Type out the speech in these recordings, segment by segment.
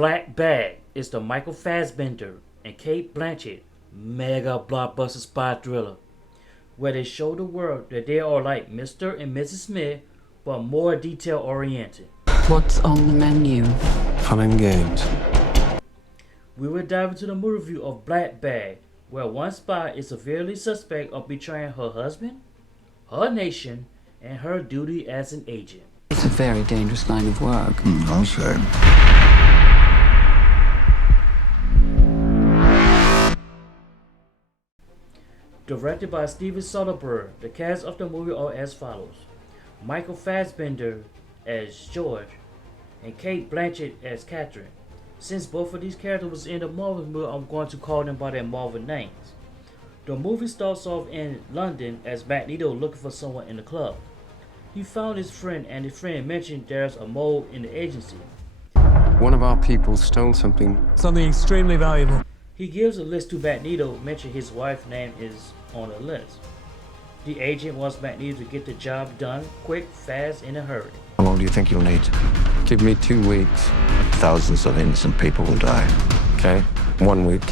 Black Bag is the Michael Fassbender and Cate Blanchett mega blockbuster spy thriller where they show the world that they are like Mr. and Mrs. Smith but more detail oriented. What's on the menu? Fun and games. We will dive into the movie review of Black Bag, where one spy is severely suspect of betraying her husband, her nation, and her duty as an agent. It's a very dangerous line of work. I'll say. Directed by Steven Soderbergh, the cast of the movie are as follows: Michael Fassbender as George, and Cate Blanchett as Kathryn. Since both of these characters was in the Marvel movie, I'm going to call them by their Marvel names. The movie starts off in London as Magneto looking for someone in the club. He found his friend, and his friend mentioned there's a mole in the agency. One of our people stole something. Something extremely valuable. He gives a list to Magneto, mentioning his wife's name is on the list. The agent wants Magneto to get the job done quick, fast, in a hurry. How long do you think you'll need? Give me 2 weeks. Thousands of innocent people will die. Okay? 1 week.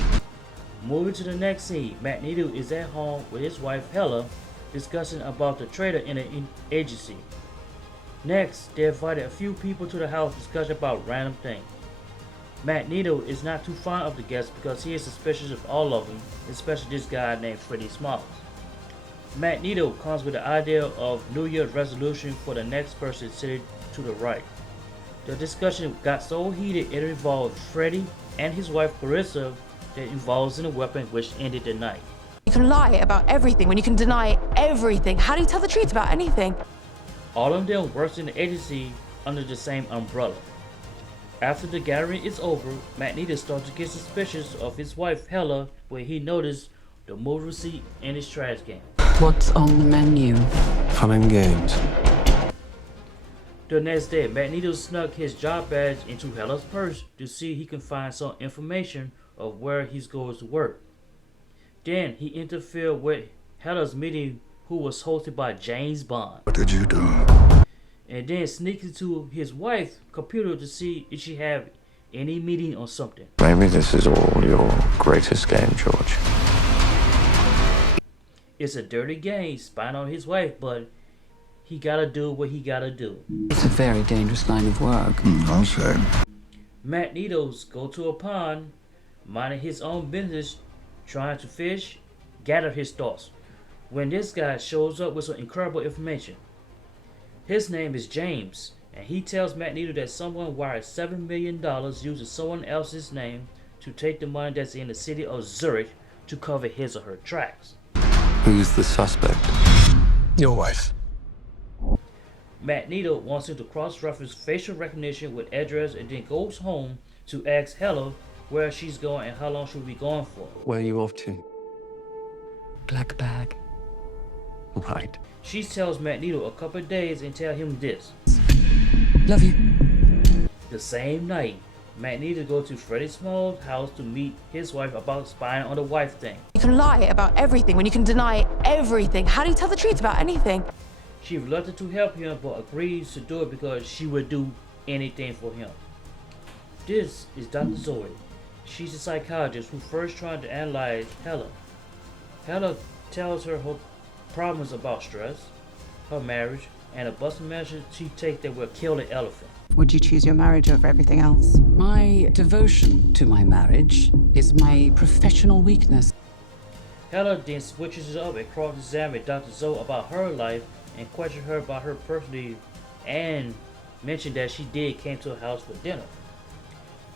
Moving to the next scene, Magneto is at home with his wife Hela, discussing about the traitor in the agency. Next, they invited a few people to the house discussing about random things. Magneto is not too fond of the guests because he is suspicious of all of them, especially this guy named Freddie. Magneto comes with the idea of New Year's resolution for the next person sitting to the right. The discussion got so heated it involved Freddie and his wife Carissa that involves in a weapon which ended the night. You can lie about everything when you can deny everything. How do you tell the truth about anything? All of them works in the agency under the same umbrella. After the gathering is over, Magneto starts to get suspicious of his wife Hela when he noticed the movie receipt in his trash can. What's on the menu? Fun and games. The next day, Magneto snuck his job badge into Hela's purse to see if he can find some information of where he's going to work. Then he interfered with Hela's meeting, who was hosted by James Bond. What did you do? And then sneaked into his wife's computer to see if she have any meeting or something. Maybe this is all your greatest game, George. It's a dirty game, spying on his wife, but he gotta do what he gotta do. It's a very dangerous line of work. I'll say. Magneto's go to a pond, minding his own business, trying to fish, gather his thoughts, when this guy shows up with some incredible information. His name is James, and he tells Magneto that someone wired $7 million using someone else's name to take the money that's in the city of Zurich to cover his or her tracks. Who's the suspect? Your wife. Magneto wants him to cross-reference facial recognition with address and then goes home to ask Hela where she's going and how long she'll be gone for. Where are you off to? Black Bag. Right. She tells Magneto a couple of days and tell him this. Love you. The same night, Magneto goes to Freddie Small's house to meet his wife about spying on the wife thing. You can lie about everything when you can deny everything. How do you tell the truth about anything? She reluctant to help him but agrees to do it because she would do anything for him. This is Dr. Zoe. She's a psychologist who first tried to analyze Hela. Hela tells her problems about stress, her marriage, and a busting measure she takes that will kill the elephant. Would you choose your marriage over everything else? My devotion to my marriage is my professional weakness. Hela then switches it up and cross-examines Dr. Zoe about her life and questions her about her personality and mentioned that she did came to her house for dinner.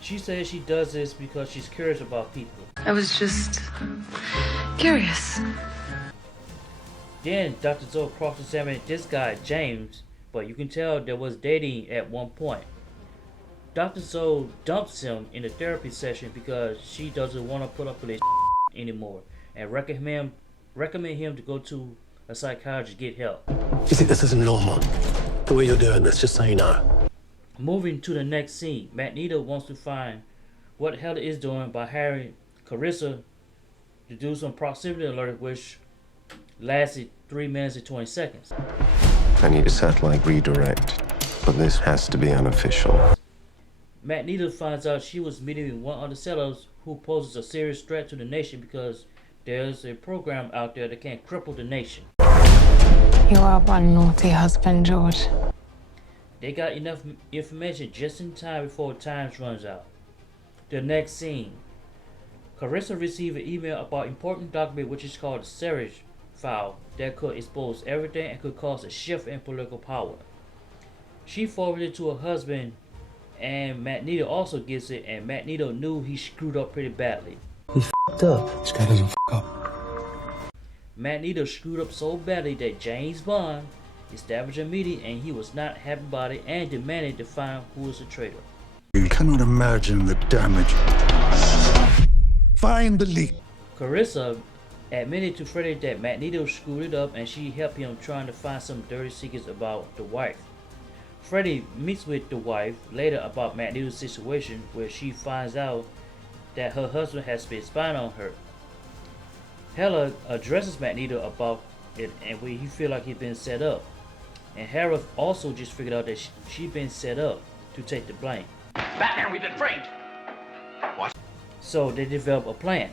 She says she does this because she's curious about people. I was just curious. Then Dr. Zoe cross-examined this guy, James, but you can tell there was dating at one point. Dr. Zoe dumps him in a therapy session because she doesn't want to put up with his anymore and recommend him to go to a psychiatrist to get help. You think this isn't normal? The way you're doing this, just so you know. Moving to the next scene, Magneto wants to find what Hela is doing by hiring Carissa to do some proximity alert, which lasted 3 minutes and 20 seconds. I need a satellite redirect, but this has to be unofficial. Magneto finds out she was meeting with one of the settlers who poses a serious threat to the nation because there's a program out there that can cripple the nation. You are one naughty husband, George. They got enough information just in time before time runs out. The next scene. Carissa received an email about important document which is called the Espionage file that could expose everything and could cause a shift in political power. She forwarded it to her husband, and Magneto also gets it, and Magneto knew he screwed up pretty badly. He f***ed up. This guy doesn't f*** up. Magneto screwed up so badly that James Bond established a meeting and he was not happy about it and demanded to find who was the traitor. You cannot imagine the damage. Find the leak. Carissa admitted to Freddie that Magneto screwed it up and she helped him trying to find some dirty secrets about the wife. Freddie meets with the wife later about Magneto's situation, where she finds out that her husband has been spying on her. Hela addresses Magneto about it and where he feel like he's been set up. And Hera also just figured out that she'd been set up to take the blame. Batman, we've been framed! What? So they develop a plan.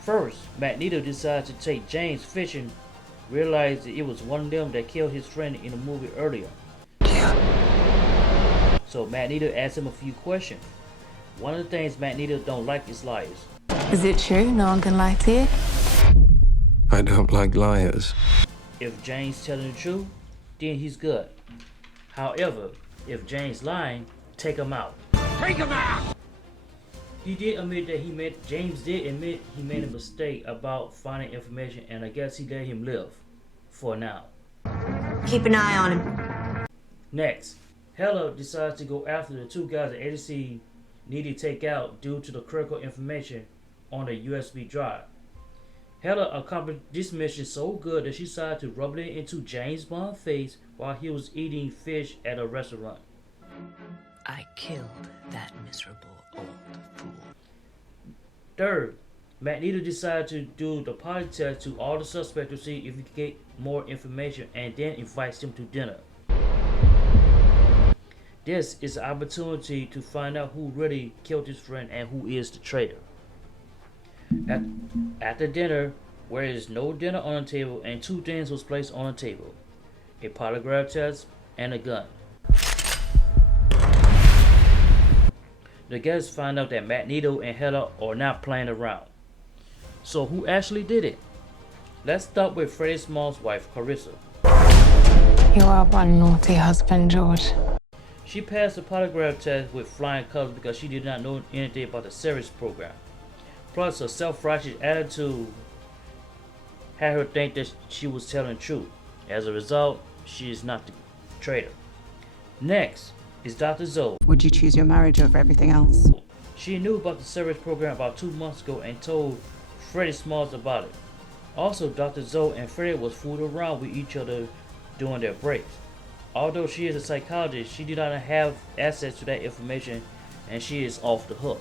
First, Magneto decides to take James fishing, realized that it was one of them that killed his friend in the movie earlier. So Magneto asks him a few questions. One of the things Magneto don't like is liars. Is it true? No one can lie to you? I don't like liars. If James telling the truth, then he's good. However, if James lying, take him out. Take him out! He did admit that James did admit he made a mistake about finding information, and I guess he let him live. For now. Keep an eye on him. Next, Hela decides to go after the two guys the agency needed to take out due to the critical information on the USB drive. Hela accomplished this mission so good that she decided to rub it into James Bond's face while he was eating fish at a restaurant. I killed that miserable old fool. Third, Magneto decided to do the potty test to all the suspects to see if he could get more information and then invites them to dinner. This is an opportunity to find out who really killed his friend and who is the traitor. After dinner, where there is no dinner on the table and two things was placed on the table: a polygraph test and a gun. The guests find out that Magneto and Hela are not playing around. So who actually did it? Let's start with Freddie Small's wife, Carissa. You are one naughty husband, George. She passed the polygraph test with flying colors because she did not know anything about the Espionage program. Plus, her self-righteous attitude had her think that she was telling the truth. As a result, she is not the traitor. Next is Dr. Zoe. Would you choose your marriage over everything else? She knew about the Espionage program about 2 months ago and told Freddie Smalls about it. Also, Dr. Zoe and Freddie was fooling around with each other during their breaks. Although she is a psychologist, she did not have access to that information and she is off the hook.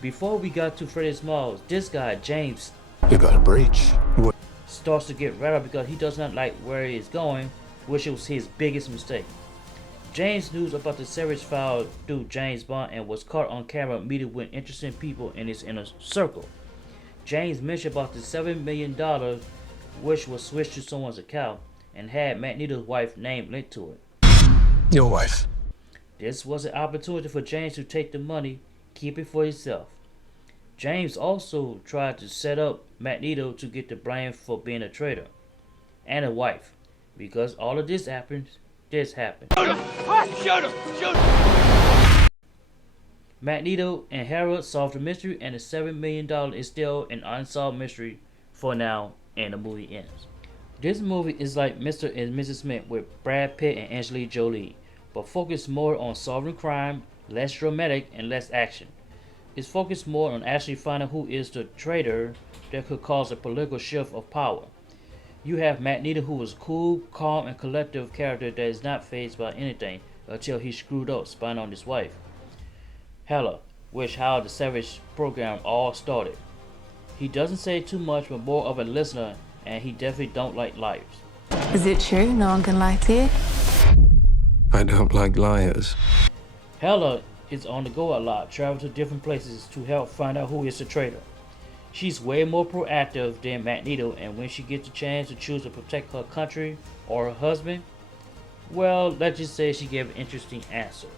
Before we got to Freddie Smalls, this guy, James, You got a breach. What? starts to get rattled because he does not like where he is going, which was his biggest mistake. James knew about the Espionage file through James Bond and was caught on camera meeting with interesting people in his inner circle. James mentioned about the $7 million which was switched to someone's account and had Magneto's wife's name linked to it. Your wife. This was an opportunity for James to take the money, keep it for himself. James also tried to set up Magneto to get the blame for being a traitor and a wife. Because all of this happened. Shoot him! Magneto and Hera solved the mystery, and the $7 million is still an unsolved mystery for now, and the movie ends. This movie is like Mr. and Mrs. Smith with Brad Pitt and Angelina Jolie, but focused more on solving crime, less dramatic and less action. It's focused more on actually finding who is the traitor that could cause a political shift of power. You have Magneto, who was cool, calm, and collective character that is not fazed by anything until he screwed up spying on his wife. Hela, which how the Espionage program all started. He doesn't say too much, but more of a listener, and he definitely don't like liars. Is it true? No one can lie to you? I don't like liars. Hela is on the go a lot, travel to different places to help find out who is the traitor. She's way more proactive than Magneto, and when she gets a chance to choose to protect her country or her husband, well, let's just say she gave an interesting answer.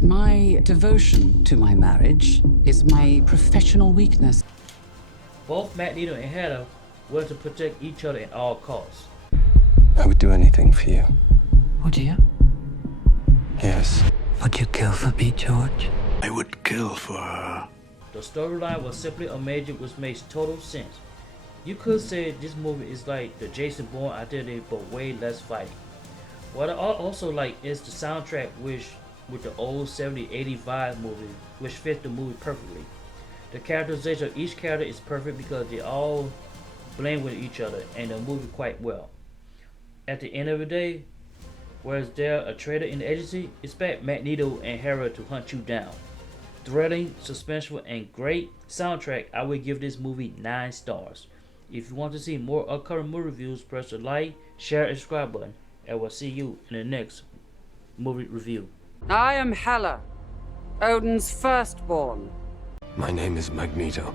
My devotion to my marriage is my professional weakness. Both Magneto and Hela were to protect each other at all costs. I would do anything for you. Would you? Yes. Would you kill for me, George? I would kill for her. The storyline was simply amazing, which makes total sense. You could say this movie is like the Jason Bourne identity, but way less fighting. What I also like is the soundtrack, which with the old 70s, 80s vibe movie, which fits the movie perfectly. The characterization of each character is perfect because they all blend with each other and the movie quite well. At the end of the day, whereas there a traitor in the agency, expect Magneto and Hela to hunt you down. Thrilling, suspenseful, and great soundtrack. I would give this movie 9 stars. If you want to see more upcoming movie reviews, press the like, share, and subscribe button, and we'll see you in the next movie review. I am Hela, Odin's firstborn. My name is Magneto.